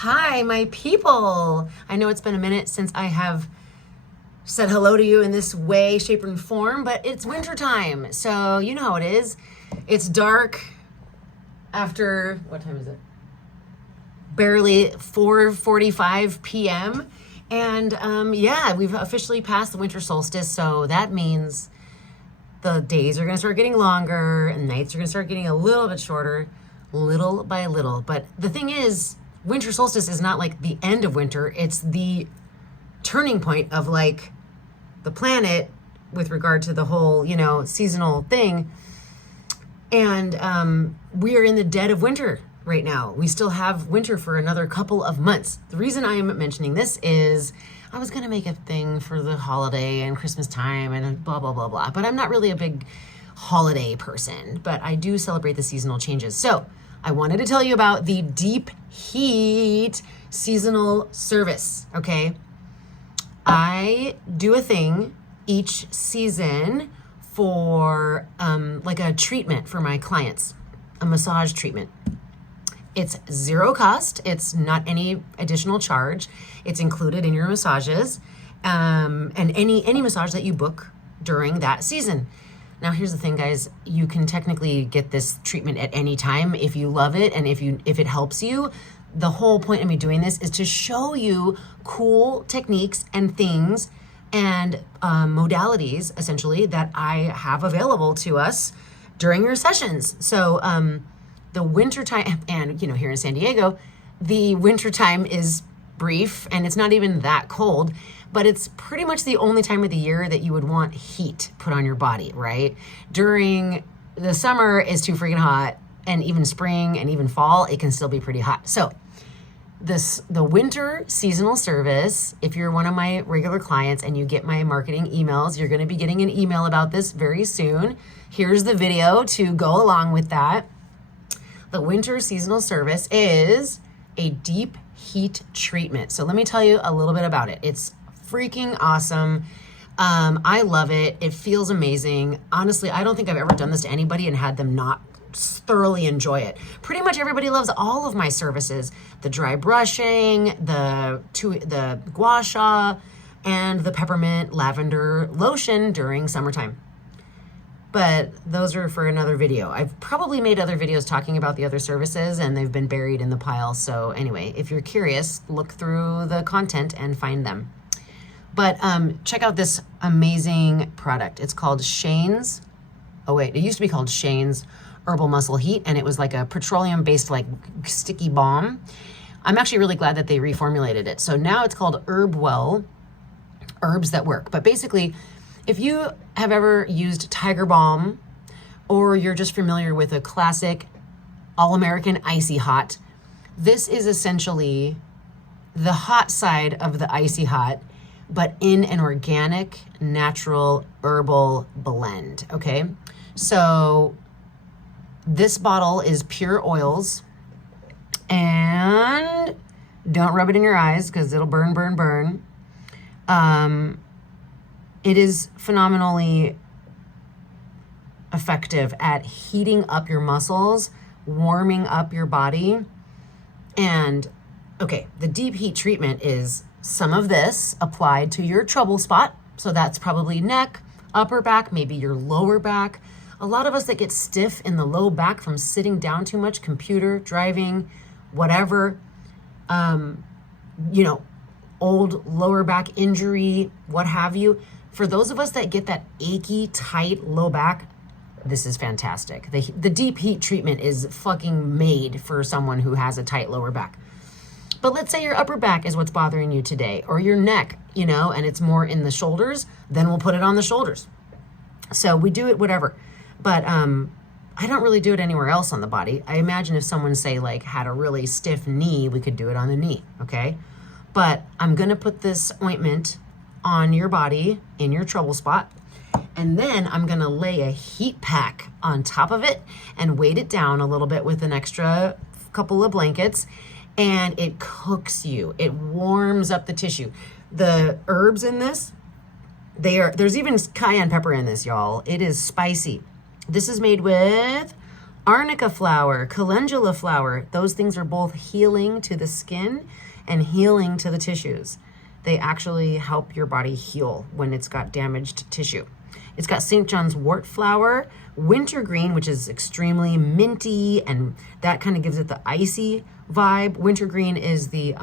Hi, my people. I know it's been a minute since I have said hello to you in this way, shape, and form, but it's winter time. So you know how it is. It's dark after, what time is it? Barely 4:45 p.m. And yeah, we've officially passed the winter solstice. So that means the days are going to start getting longer and nights are going to start getting a little bit shorter, little by little. But the thing is, winter solstice is not like the end of winter. It's the turning point of like the planet with regard to the whole, seasonal thing. And we are in the dead of winter right now. We still have winter for another couple of months. The reason I am mentioning this is I was going to make a thing for the holiday and Christmas time and blah, blah, blah, blah. But I'm not really a big holiday person, but I do celebrate the seasonal changes. So I wanted to tell you about the Deep Heat seasonal service, okay? I do a thing each season for like a treatment for my clients, a massage treatment. It's zero cost. It's not any additional charge. It's included in your massages and any massage that you book during that season. Now, here's the thing, guys. You can technically get this treatment at any time if you love it and if it helps you. The whole point of me doing this is to show you cool techniques and things and modalities, essentially, that I have available to us during your sessions. So the winter time, and here in San Diego, the winter time is brief and it's not even that cold, but it's pretty much the only time of the year that you would want heat put on your body, right? During the summer is too freaking hot, and even spring and even fall, it can still be pretty hot. So the winter seasonal service, if you're one of my regular clients and you get my marketing emails, you're going to be getting an email about this very soon. Here's the video to go along with that. The winter seasonal service is a deep heat treatment. So let me tell you a little bit about it. It's freaking awesome. I love it. It feels amazing. Honestly, I don't think I've ever done this to anybody and had them not thoroughly enjoy it. Pretty much everybody loves all of my services. The dry brushing, the gua sha, and the peppermint lavender lotion during summertime. But those are for another video. I've probably made other videos talking about the other services and they've been buried in the pile. So anyway, if you're curious, look through the content and find them. But check out this amazing product. It's called Shane's. Oh wait, it used to be called Shane's Herbal Muscle Heat, and it was like a petroleum-based like sticky balm. I'm actually really glad that they reformulated it. So now it's called Herbwell, Herbs That Work. But basically, if you have ever used Tiger Balm, or you're just familiar with a classic All-American Icy Hot, this is essentially the hot side of the Icy Hot, but in an organic, natural, herbal blend, okay? So this bottle is pure oils, and don't rub it in your eyes because it'll burn, burn, burn. It is phenomenally effective at heating up your muscles, warming up your body. And okay, the deep heat treatment is some of this applied to your trouble spot. So that's probably neck, upper back, maybe your lower back. A lot of us that get stiff in the low back from sitting down too much, computer, driving, whatever, old lower back injury, what have you. For those of us that get that achy, tight low back, this is fantastic. The deep heat treatment is fucking made for someone who has a tight lower back. But let's say your upper back is what's bothering you today, or your neck, and it's more in the shoulders, then we'll put it on the shoulders. So we do it whatever. But I don't really do it anywhere else on the body. I imagine if someone, say, like had a really stiff knee, we could do it on the knee, okay? But I'm going to put this ointment on your body in your trouble spot, and then I'm going to lay a heat pack on top of it and weight it down a little bit with an extra couple of blankets, and it cooks you. It warms up the tissue. The herbs in this, there's even cayenne pepper in this, y'all. It is spicy. This is made with Arnica flower, calendula flower, those things are both healing to the skin and healing to the tissues. They actually help your body heal when it's got damaged tissue. It's got St. John's wort flower, wintergreen, which is extremely minty, and that kind of gives it the icy vibe. Wintergreen is the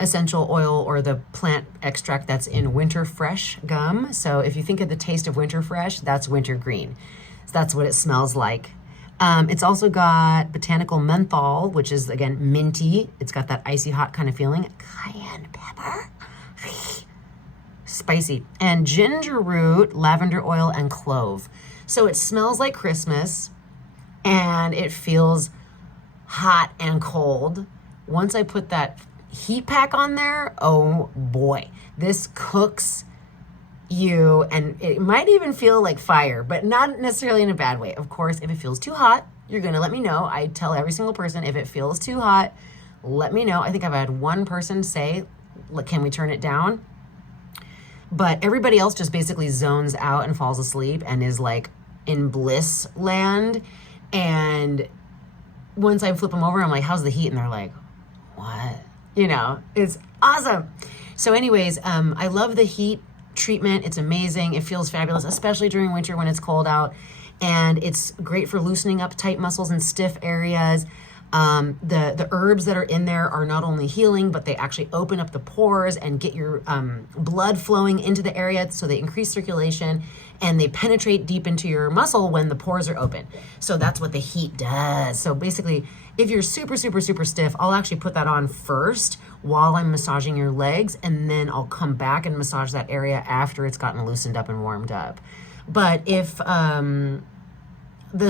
essential oil or the plant extract that's in winter fresh gum. So if you think of the taste of winter fresh, that's wintergreen. So that's what it smells like. It's also got botanical menthol, which is, again, minty. It's got that icy hot kind of feeling. Cayenne pepper. Spicy. And ginger root, lavender oil, and clove. So it smells like Christmas, and it feels hot and cold. Once I put that heat pack on there, oh boy, this cooks you, and it might even feel like fire, but not necessarily in a bad way. Of course, if it feels too hot, you're gonna let me know. I tell every single person, if it feels too hot, let me know. I think I've had one person say, can we turn it down? But everybody else just basically zones out and falls asleep and is like in bliss land. And once I flip them over, I'm like, how's the heat? And they're like, what? You know, it's awesome. So anyways, I love the heat treatment. It's amazing. It feels fabulous, especially during winter when it's cold out. And it's great for loosening up tight muscles and stiff areas. The herbs that are in there are not only healing, but they actually open up the pores and get your blood flowing into the area, so they increase circulation and they penetrate deep into your muscle when the pores are open. So that's what the heat does. So basically, if you're super, super, super stiff, I'll actually put that on first while I'm massaging your legs, and then I'll come back and massage that area after it's gotten loosened up and warmed up. But if the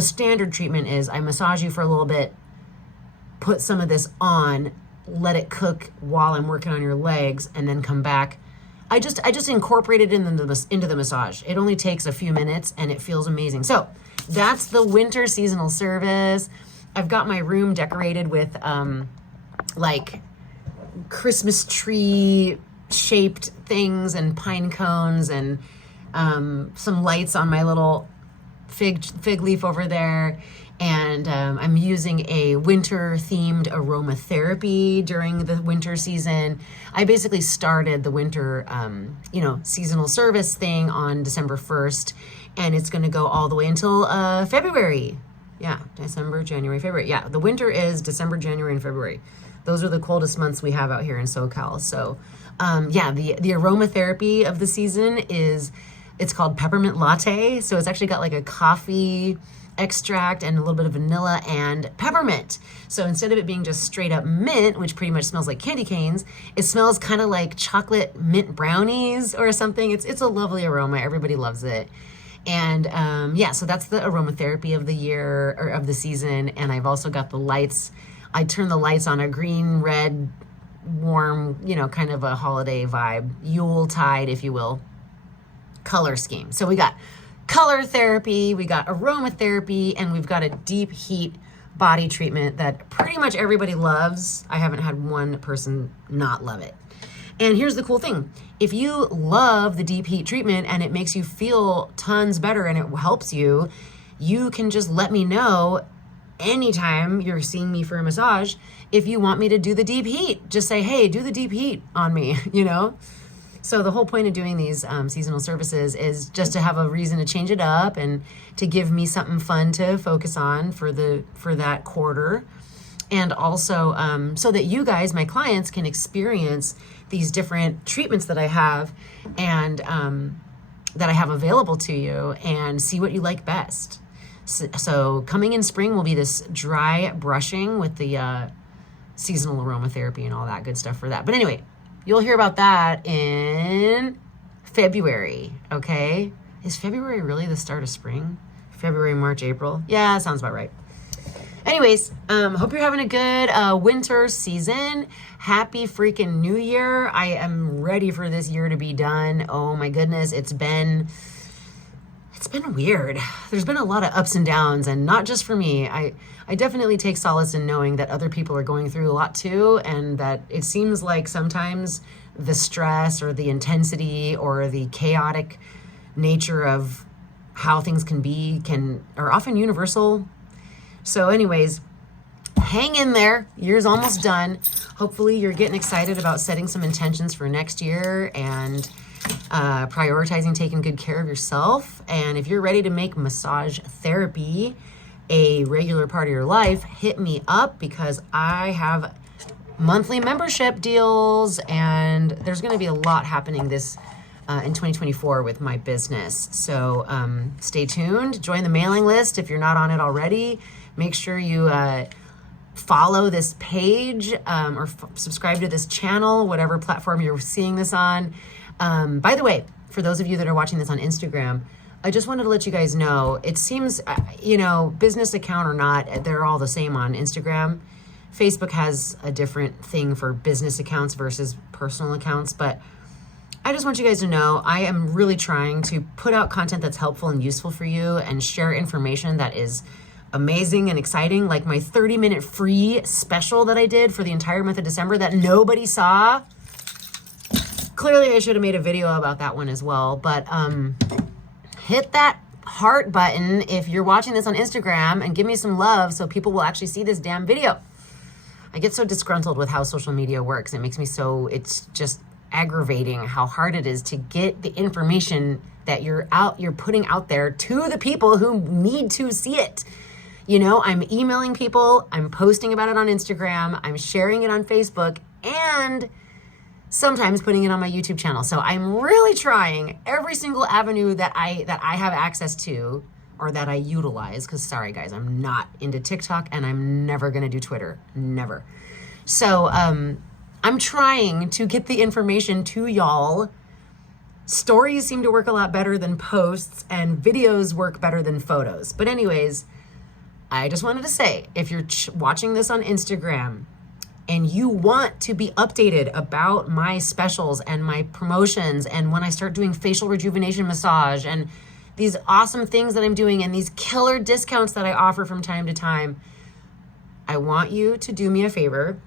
standard treatment is I massage you for a little bit, put some of this on, let it cook while I'm working on your legs, and then come back. I just incorporate it into the massage. It only takes a few minutes and it feels amazing. So that's the winter seasonal service. I've got my room decorated with like Christmas tree shaped things and pine cones and some lights on my little fig leaf over there. And I'm using a winter-themed aromatherapy during the winter season. I basically started the winter, seasonal service thing on December 1st, and it's going to go all the way until February. Yeah, December, January, February. Yeah, the winter is December, January, and February. Those are the coldest months we have out here in SoCal. So, the aromatherapy of the season it's called peppermint latte. So it's actually got like a coffee extract and a little bit of vanilla and peppermint. So instead of it being just straight up mint, which pretty much smells like candy canes, it smells kind of like chocolate mint brownies or something. It's a lovely aroma. Everybody loves it. And so that's the aromatherapy of the year, or of the season. And I've also got the lights. I turn the lights on a green, red, warm, kind of a holiday vibe, Yuletide, if you will, color scheme. So we got color therapy, we got aromatherapy, and we've got a deep heat body treatment that pretty much everybody loves. I haven't had one person not love it. And here's the cool thing. If you love the deep heat treatment and it makes you feel tons better and it helps you, you can just let me know anytime you're seeing me for a massage if you want me to do the deep heat. Just say, hey, do the deep heat on me, So the whole point of doing these seasonal services is just to have a reason to change it up and to give me something fun to focus on for that quarter. And also so that you guys, my clients, can experience these different treatments that I have and that I have available to you and see what you like best. So coming in spring will be this dry brushing with the seasonal aromatherapy and all that good stuff for that. But anyway, you'll hear about that in February, okay? Is February really the start of spring? February, March, April? Yeah, sounds about right. Anyways, hope you're having a good winter season. Happy freaking New Year. I am ready for this year to be done. Oh my goodness, it's been weird. There's been a lot of ups and downs, and not just for me. I definitely take solace in knowing that other people are going through a lot too, and that it seems like sometimes the stress or the intensity or the chaotic nature of how things are often universal. So anyways, hang in there. Year's almost done. Hopefully you're getting excited about setting some intentions for next year and prioritizing taking good care of yourself. And if you're ready to make massage therapy a regular part of your life, hit me up, because I have monthly membership deals, and there's going to be a lot happening this in 2024 with my business. So stay tuned. Join the mailing list if you're not on it already. Make sure you follow this page or subscribe to this channel, whatever platform you're seeing this on. By the way, for those of you that are watching this on Instagram, I just wanted to let you guys know, it seems, business account or not, they're all the same on Instagram. Facebook has a different thing for business accounts versus personal accounts, but I just want you guys to know I am really trying to put out content that's helpful and useful for you and share information that is amazing and exciting, like my 30-minute free special that I did for the entire month of December that nobody saw. Clearly, I should have made a video about that one as well, but hit that heart button if you're watching this on Instagram and give me some love so people will actually see this damn video. I get so disgruntled with how social media works. It's just aggravating how hard it is to get the information that you're putting out there to the people who need to see it. I'm emailing people, I'm posting about it on Instagram, I'm sharing it on Facebook, and sometimes putting it on my YouTube channel. So I'm really trying every single avenue that I have access to, or that I utilize, because sorry guys, I'm not into TikTok and I'm never gonna do Twitter, never. So I'm trying to get the information to y'all. Stories seem to work a lot better than posts, and videos work better than photos. But anyways, I just wanted to say, if you're watching this on Instagram and you want to be updated about my specials and my promotions, and when I start doing facial rejuvenation massage and these awesome things that I'm doing and these killer discounts that I offer from time to time, I want you to do me a favor.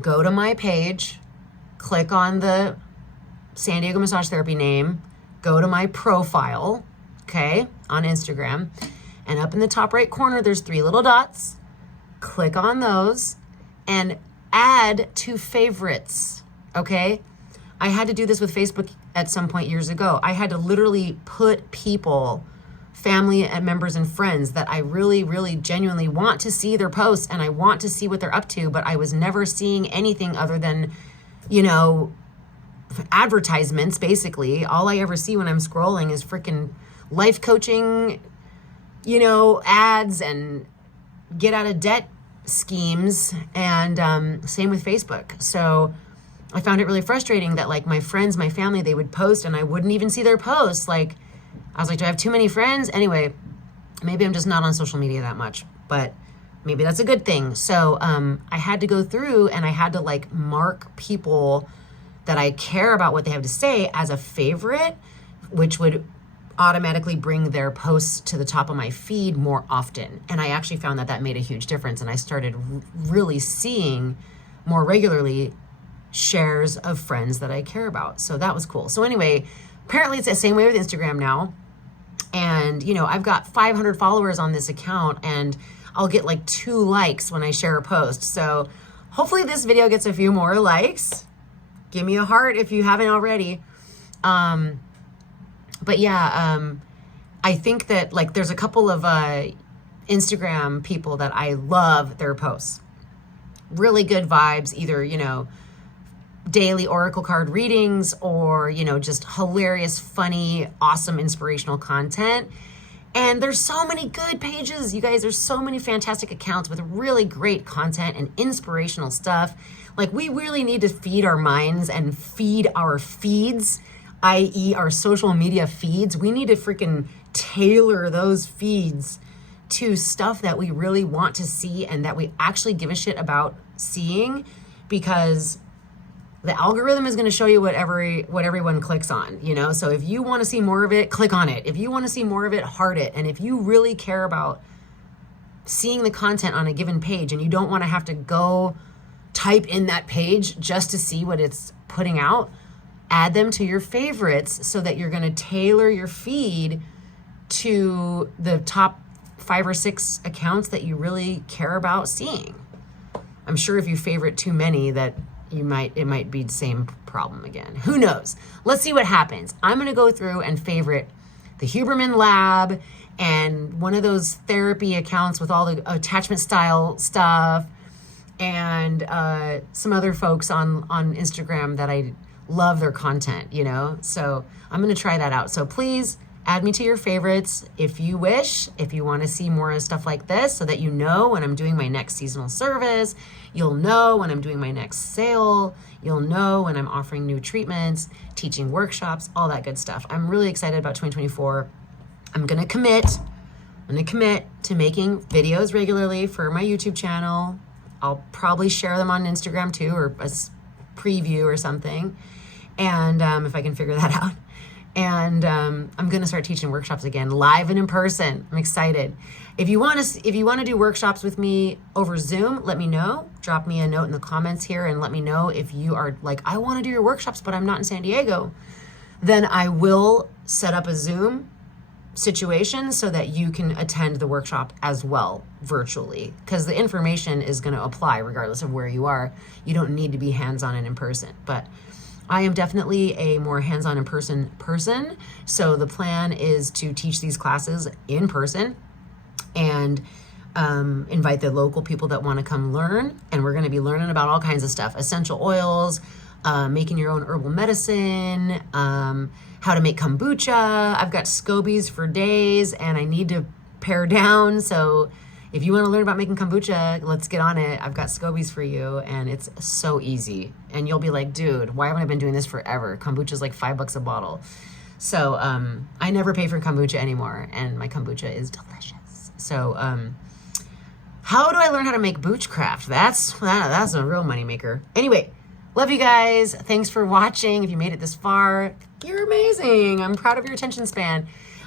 Go to my page, click on the San Diego Massage Therapy name, go to my profile, okay, on Instagram, and up in the top right corner, there's 3 little dots. Click on those and add to favorites, okay? I had to do this with Facebook at some point years ago. I had to literally put people, family and members and friends that I really, really genuinely want to see their posts and I want to see what they're up to, but I was never seeing anything other than, advertisements, basically. All I ever see when I'm scrolling is freaking life coaching, ads and get out of debt schemes, and same with Facebook. So I found it really frustrating that my friends, my family, they would post and I wouldn't even see their posts. I was like, do I have too many friends? Anyway, maybe I'm just not on social media that much, but maybe that's a good thing. So I had to go through and I had to mark people that I care about what they have to say as a favorite, which would automatically bring their posts to the top of my feed more often. And I actually found that made a huge difference. And I started really seeing more regularly shares of friends that I care about. So that was cool. So anyway, apparently it's the same way with Instagram now. And, I've got 500 followers on this account and I'll get 2 likes when I share a post. So hopefully this video gets a few more likes. Give me a heart if you haven't already. But yeah, I think that there's a couple of Instagram people that I love their posts. Really good vibes, either, daily oracle card readings or, just hilarious, funny, awesome, inspirational content. And there's so many good pages, you guys. There's so many fantastic accounts with really great content and inspirational stuff. We really need to feed our minds and feed our feeds, i.e. our social media feeds. We need to freaking tailor those feeds to stuff that we really want to see and that we actually give a shit about seeing, because the algorithm is going to show you what everyone clicks on, So if you want to see more of it, click on it. If you want to see more of it, heart it. And if you really care about seeing the content on a given page and you don't want to have to go type in that page just to see what it's putting out, add them to your favorites so that you're going to tailor your feed to the top 5 or 6 accounts that you really care about seeing. I'm sure if you favorite too many that it might be the same problem again. Who knows? Let's see what happens. I'm going to go through and favorite the Huberman Lab and one of those therapy accounts with all the attachment style stuff, and some other folks on Instagram that I love their content, you know? So I'm going to try that out. So please add me to your favorites if you wish, if you want to see more stuff like this, so that you know when I'm doing my next seasonal service, you'll know when I'm doing my next sale, you'll know when I'm offering new treatments, teaching workshops, all that good stuff. I'm really excited about 2024. I'm going to commit to making videos regularly for my YouTube channel. I'll probably share them on Instagram too, or a preview or something. And if I can figure that out. And I'm going to start teaching workshops again, live and in person. I'm excited. If you want to do workshops with me over Zoom, let me know. Drop me a note in the comments here and let me know if you are like, I want to do your workshops, but I'm not in San Diego. Then I will set up a Zoom situation so that you can attend the workshop as well virtually, because the information is going to apply regardless of where you are. You don't need to be hands-on and in person, but I am definitely a more hands-on in person. So the plan is to teach these classes in person and invite the local people that want to come learn. And we're going to be learning about all kinds of stuff, essential oils, making your own herbal medicine, how to make kombucha. I've got scobies for days and I need to pare down. So if you want to learn about making kombucha, let's get on it. I've got scobies for you and it's so easy. And you'll be like, dude, why haven't I been doing this forever? Kombucha is like $5 a bottle. So I never pay for kombucha anymore and my kombucha is delicious. So how do I learn how to make boochcraft? That's a real moneymaker. Anyway, love you guys. Thanks for watching. If you made it this far, you're amazing. I'm proud of your attention span.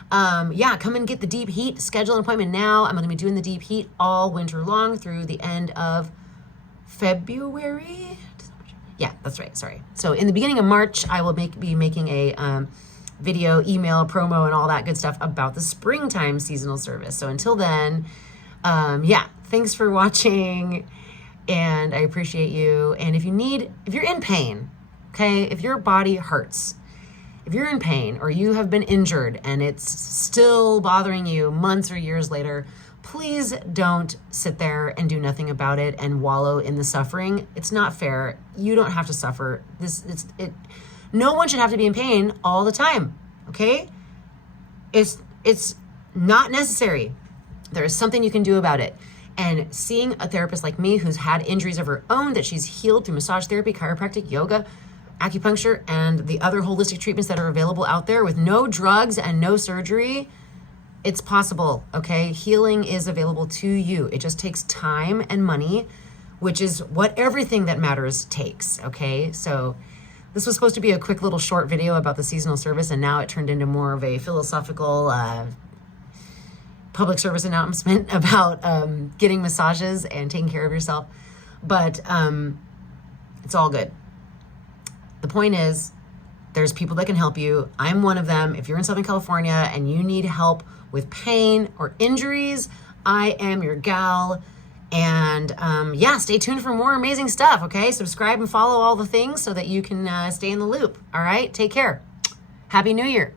Come and get the deep heat. Schedule an appointment now. I'm going to be doing the deep heat all winter long through the end of February. Yeah, that's right. Sorry. So in the beginning of March, I will be making a video, email, promo, and all that good stuff about the springtime seasonal service. So until then, thanks for watching. And I appreciate you. And if you're in pain, okay, if your body hurts, if you're in pain or you have been injured and it's still bothering you months or years later, please don't sit there and do nothing about it and wallow in the suffering. It's not fair. You don't have to suffer. No one should have to be in pain all the time, okay? It's not necessary. There is something you can do about it. And seeing a therapist like me who's had injuries of her own that she's healed through massage therapy, chiropractic, yoga, acupuncture, and the other holistic treatments that are available out there with no drugs and no surgery, it's possible, okay? Healing is available to you. It just takes time and money, which is what everything that matters takes, okay? So this was supposed to be a quick little short video about the seasonal service, and now it turned into more of a philosophical public service announcement about getting massages and taking care of yourself. But it's all good. The point is, there's people that can help you. I'm one of them. If you're in Southern California and you need help with pain or injuries, I am your gal. And stay tuned for more amazing stuff, okay? Subscribe and follow all the things so that you can stay in the loop, all right? Take care. Happy New Year.